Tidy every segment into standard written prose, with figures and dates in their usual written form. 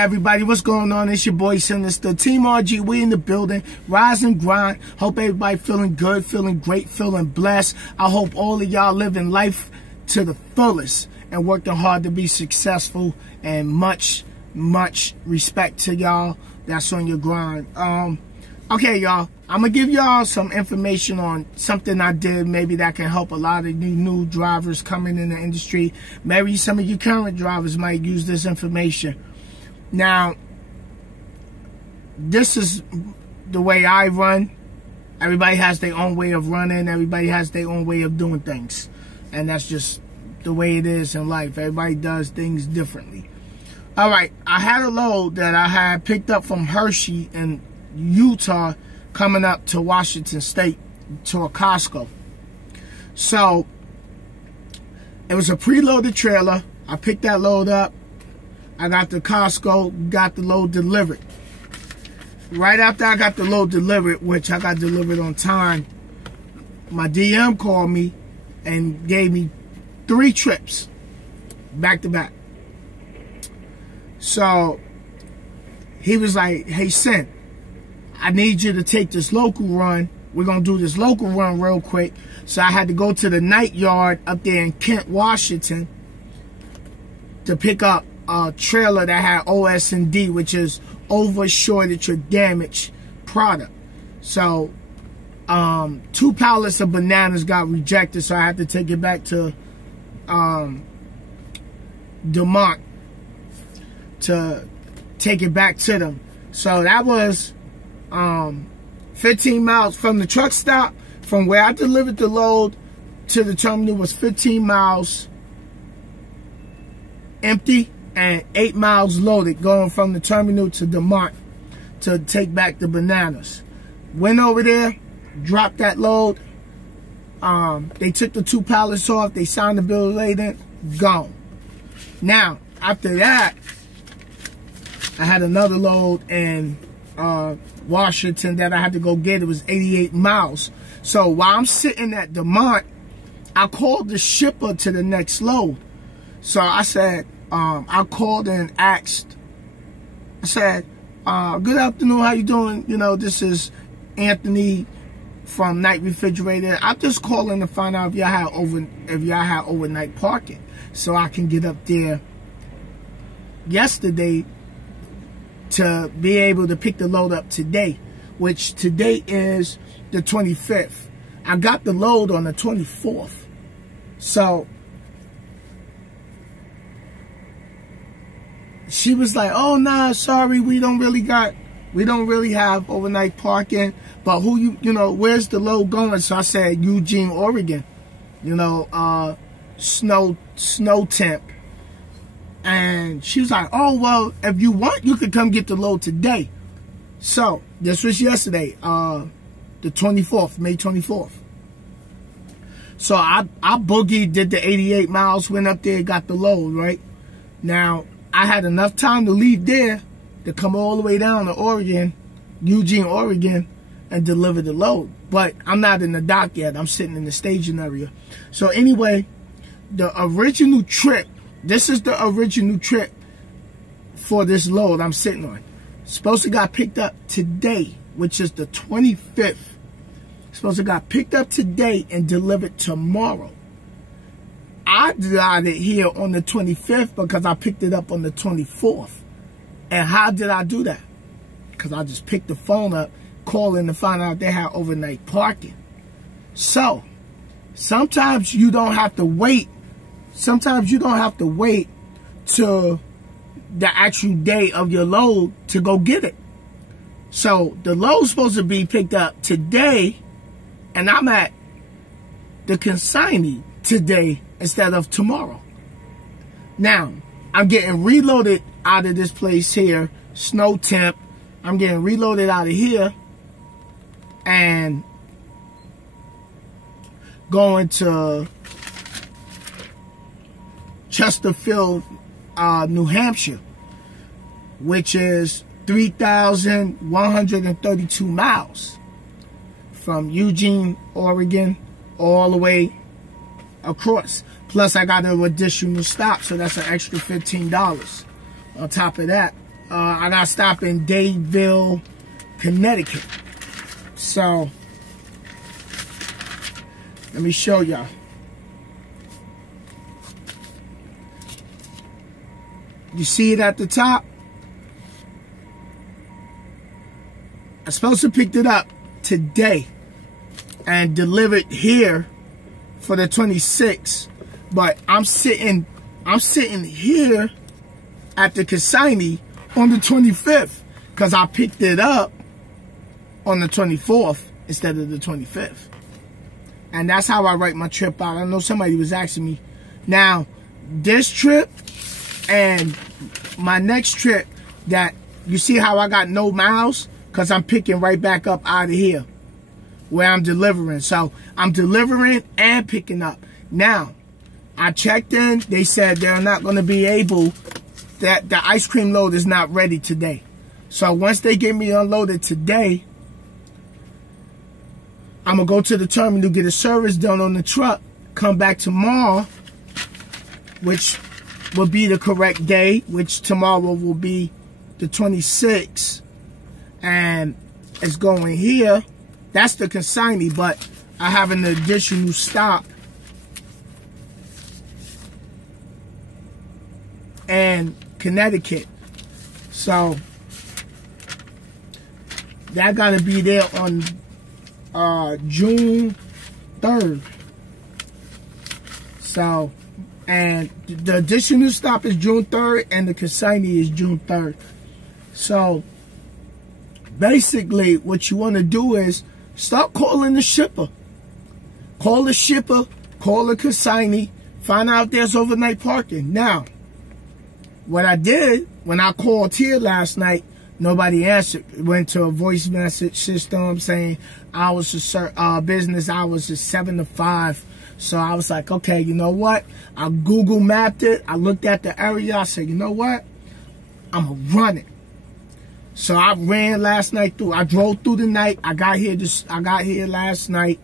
Yeah, everybody, what's going on? It's your boy Sinister, Team RG. We in the building, rise and grind. Hope everybody feeling good, feeling great, feeling blessed. I hope all of y'all living life to the fullest and working hard to be successful. And much respect to y'all that's on your grind. Okay, y'all, I'm gonna give y'all some information on something I did, maybe that can help a lot of new drivers coming in the industry. Maybe some of you current drivers might use this information. Now, this is the way I run. Everybody has their own way of running. Everybody has their own way of doing things. And that's just the way it is in life. Everybody does things differently. All right, I had a load that I had picked up from Hershey in Utah coming up to Washington State to a Costco. So, it was a preloaded trailer. I picked that load up. I got the Costco, got the load delivered. Right after I got the load delivered, which I got delivered on time, my DM called me and gave me 3 trips back to back. So he was like, hey, Sin, I need you to take this local run. We're going to do this local run real quick. So I had to go to the night yard up there in Kent, Washington to pick up a trailer that had OS&D, which is over shortage or damage product. So 2 pallets of bananas got rejected, so I had to take it back to Demont to take it back to them. So that was 15 miles from the truck stop, from where I delivered the load to the terminal was 15 miles empty and 8 miles loaded, going from the terminal to Demont to take back the bananas. Went over there, dropped that load. They took the 2 pallets off. They signed the bill of lading. Gone. Now, after that, I had another load in Washington that I had to go get. It was 88 miles. So while I'm sitting at Demont, I called the shipper to the next load. So I said, I called and asked, I said, good afternoon, how you doing? You know, this is Anthony from Night Refrigerated. I'm just calling to find out if y'all had overnight parking, so I can get up there yesterday to be able to pick the load up today, which today is the 25th. I got the load on the 24th. So she was like, oh, nah, sorry, we don't really have overnight parking, but you know, where's the load going? So I said, Eugene, Oregon, you know, snow temp. And she was like, oh, well, if you want, you could come get the load today. So this was yesterday, the 24th, May 24th. So I boogied, did the 88 miles, went up there, got the load, right? Now, I had enough time to leave there to come all the way down to Oregon, Eugene, Oregon, and deliver the load. But I'm not in the dock yet. I'm sitting in the staging area. So anyway, the original trip, this is the original trip for this load I'm sitting on. Supposed to got picked up today, which is the 25th. Supposed to got picked up today and delivered tomorrow. I got it here on the 25th because I picked it up on the 24th. And how did I do that? Because I just picked the phone up, calling to find out they had overnight parking. So, sometimes you don't have to wait. Sometimes you don't have to wait till the actual day of your load to go get it. So, the load's supposed to be picked up today, and I'm at the consignee today instead of tomorrow. Now, I'm getting reloaded out of this place here, snow temp. I'm getting reloaded out of here and going to Chesterfield, New Hampshire, which is 3,132 miles from Eugene, Oregon, all the way across. Plus, I got an additional stop, so that's an extra $15. On top of that, I got to stop in Dadeville, Connecticut. So, let me show y'all. You see it at the top? I'm supposed to pick it up today and deliver it here for the 26th. But I'm sitting here at the consignee on the 25th because I picked it up on the 24th instead of the 25th. And that's how I write my trip out. I know somebody was asking me. Now, this trip and my next trip, that you see how I got no miles? Because I'm picking right back up out of here where I'm delivering. So I'm delivering and picking up. Now, I checked in. They said they're not going to be able, that the ice cream load is not ready today. So once they get me unloaded today, I'm going to go to the terminal, get a service done on the truck, come back tomorrow, which will be the correct day, which tomorrow will be the 26th. And it's going here. That's the consignee, but I have an additional stop. And Connecticut. So that got to be there on June 3rd. So, and the additional stop is June 3rd and the consignee is June 3rd. So basically what you want to do is start calling the shipper. Call the shipper, call the consignee, find out if there's overnight parking. Now, what I did when I called here last night, nobody answered. It went to a voice message system saying business hours is 7 to 5. So I was like, okay, you know what? I Google mapped it. I looked at the area. I said, you know what? I'm going to run it. So I ran last night through. I drove through the night. I got here last night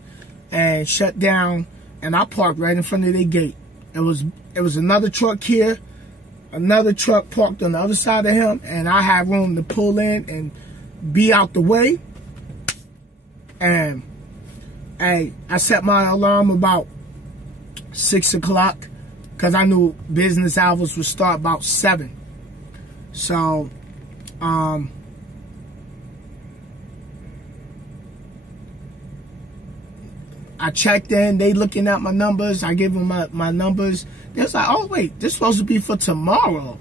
and shut down, and I parked right in front of their gate. It was another truck here, another truck parked on the other side of him, and I had room to pull in and be out the way. And hey, I set my alarm about 6 o'clock because I knew business hours would start about 7. So, I checked in. They looking at my numbers. I gave them my numbers. They was like, oh, wait, this supposed to be for tomorrow.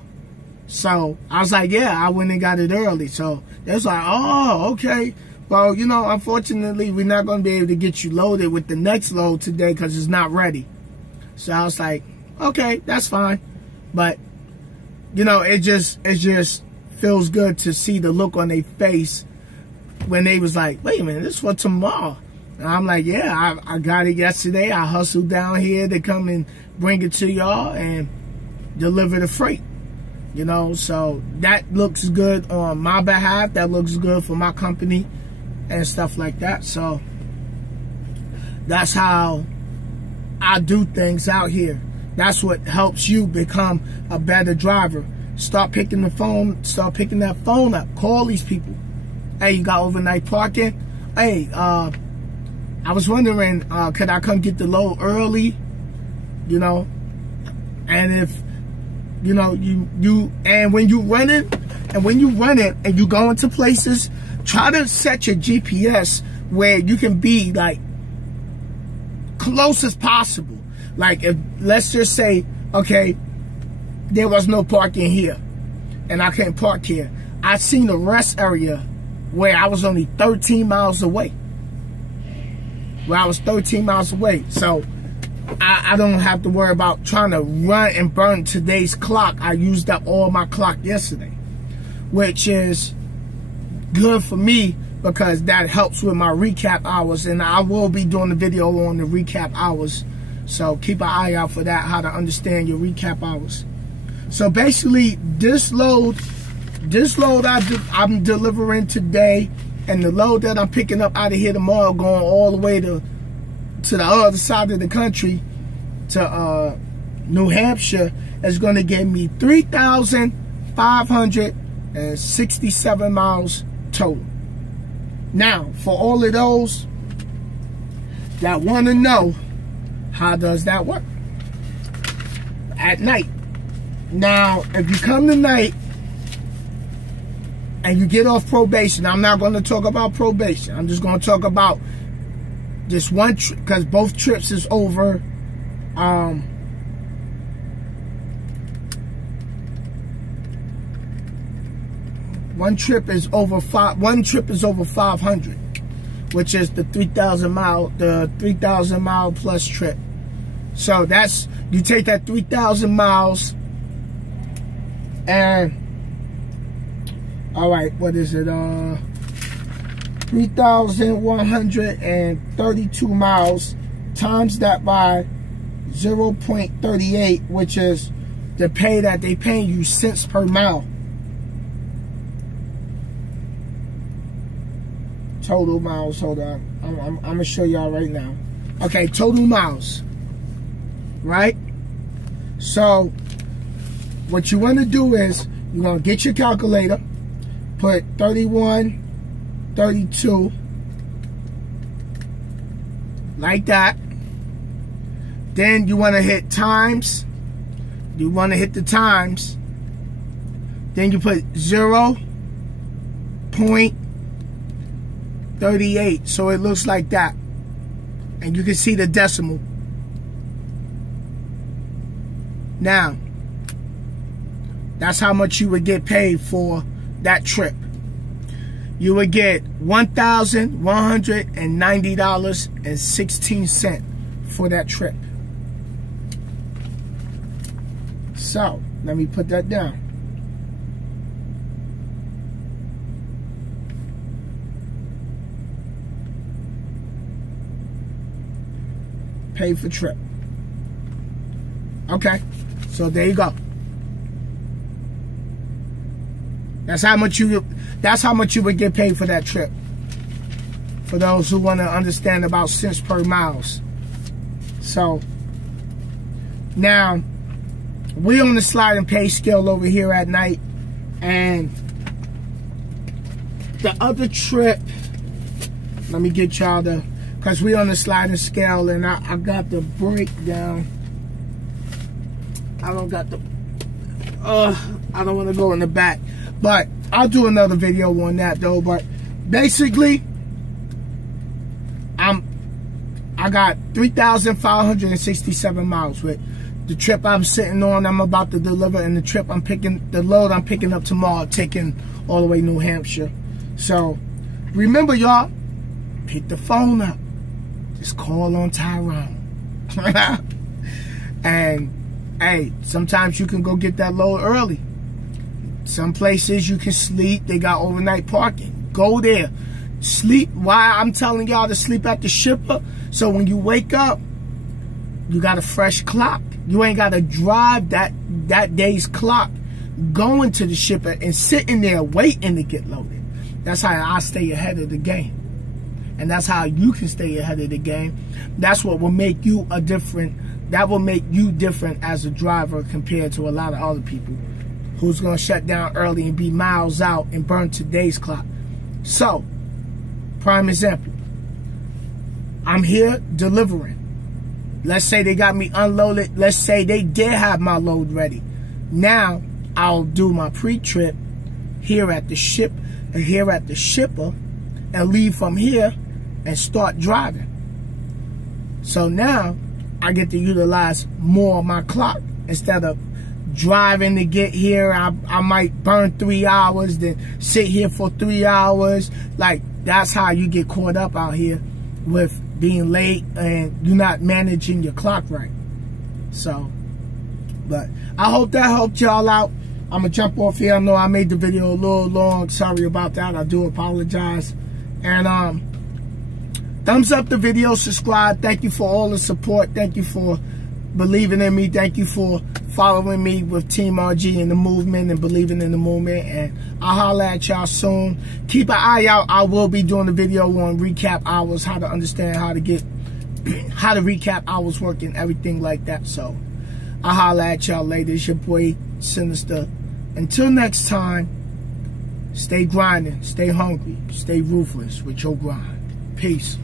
So I was like, yeah, I went and got it early. So they was like, oh, okay. Well, you know, unfortunately, we're not going to be able to get you loaded with the next load today because it's not ready. So I was like, okay, that's fine. But, you know, it just feels good to see the look on their face when they was like, wait a minute, this is for tomorrow. And I'm like, yeah, I got it yesterday. I hustled down here to come and bring it to y'all and deliver the freight. You know, so that looks good on my behalf. That looks good for my company and stuff like that. So that's how I do things out here. That's what helps you become a better driver. Start picking the phone. Start picking that phone up. Call these people. Hey, you got overnight parking? Hey, I was wondering, could I come get the load early? You know, and if, you know, when you run it and you go into places, try to set your GPS where you can be like close as possible. Like, if, let's just say, okay, there was no parking here and I can't park here. I seen a rest area where I was only 13 miles away. So I don't have to worry about trying to run and burn today's clock. I used up all my clock yesterday, which is good for me because that helps with my recap hours, and I will be doing the video on the recap hours. So keep an eye out for that, how to understand your recap hours. So basically, this load I'm delivering today, and the load that I'm picking up out of here tomorrow, going all the way to the other side of the country, to New Hampshire, is going to give me $3,575. and 67 miles total. Now, for all of those that want to know, how does that work? At night. Now, if you come tonight and you get off probation, I'm not going to talk about probation. I'm just going to talk about just one trip, because both trips is over. One trip is over 500, which is the 3,000 mile plus trip. So that's, you take that 3,000 miles and, all right, what is it? 3,132 miles, times that by 0.38, which is the pay that they pay you cents per mile. Total miles, hold on. I'm going to show y'all right now. Okay, total miles. Right? So, what you want to do is, you're going to get your calculator, put 3132, like that. Then you want to hit times. You want to hit the times. Then you put 0.38, so it looks like that. And you can see the decimal. Now, that's how much you would get paid for that trip. You would get $1,190.16 for that trip. So, let me put that down. Pay for trip. Okay, so there you go. That's how much you would get paid for that trip. For those who want to understand about cents per miles. So now we on the sliding pay scale over here at night, and the other trip, let me get y'all the, because we on the sliding scale, and I got the breakdown. I don't got the, I don't want to go in the back, but I'll do another video on that though. But basically, I got 3,567 miles with the trip I'm sitting on. I'm about to deliver, and the load I'm picking up tomorrow, taking all the way to New Hampshire. So remember, y'all, pick the phone up. Just call on Tyrone. And hey, sometimes you can go get that load early. Some places you can sleep. They got overnight parking. Go there. Sleep. Why I'm telling y'all to sleep at the shipper? So when you wake up, you got a fresh clock. You ain't got to drive that day's clock going to the shipper and sitting there waiting to get loaded. That's how I stay ahead of the game. And that's how you can stay ahead of the game. That's what will make you that will make you different as a driver compared to a lot of other people who's going to shut down early and be miles out and burn today's clock. So, prime example, I'm here delivering. Let's say they got me unloaded. Let's say they did have my load ready. Now, I'll do my pre-trip here at the shipper and leave from here and start driving. So now I get to utilize more of my clock. Instead of driving to get here, I might burn 3 hours, then sit here for 3 hours. Like, that's how you get caught up out here with being late and you're not managing your clock right. So, but I hope that helped y'all out. I'm gonna jump off here. I know I made the video a little long. Sorry about that. I do apologize. And thumbs up the video, subscribe. Thank you for all the support. Thank you for believing in me. Thank you for following me with Team RG and the movement and believing in the movement. And I'll holler at y'all soon. Keep an eye out. I will be doing a video on recap hours, how to understand how to get how to recap hours work and everything like that. So I'll holler at y'all later. It's your boy Sinister. Until next time, Stay grinding, stay hungry, stay ruthless with your grind. Peace.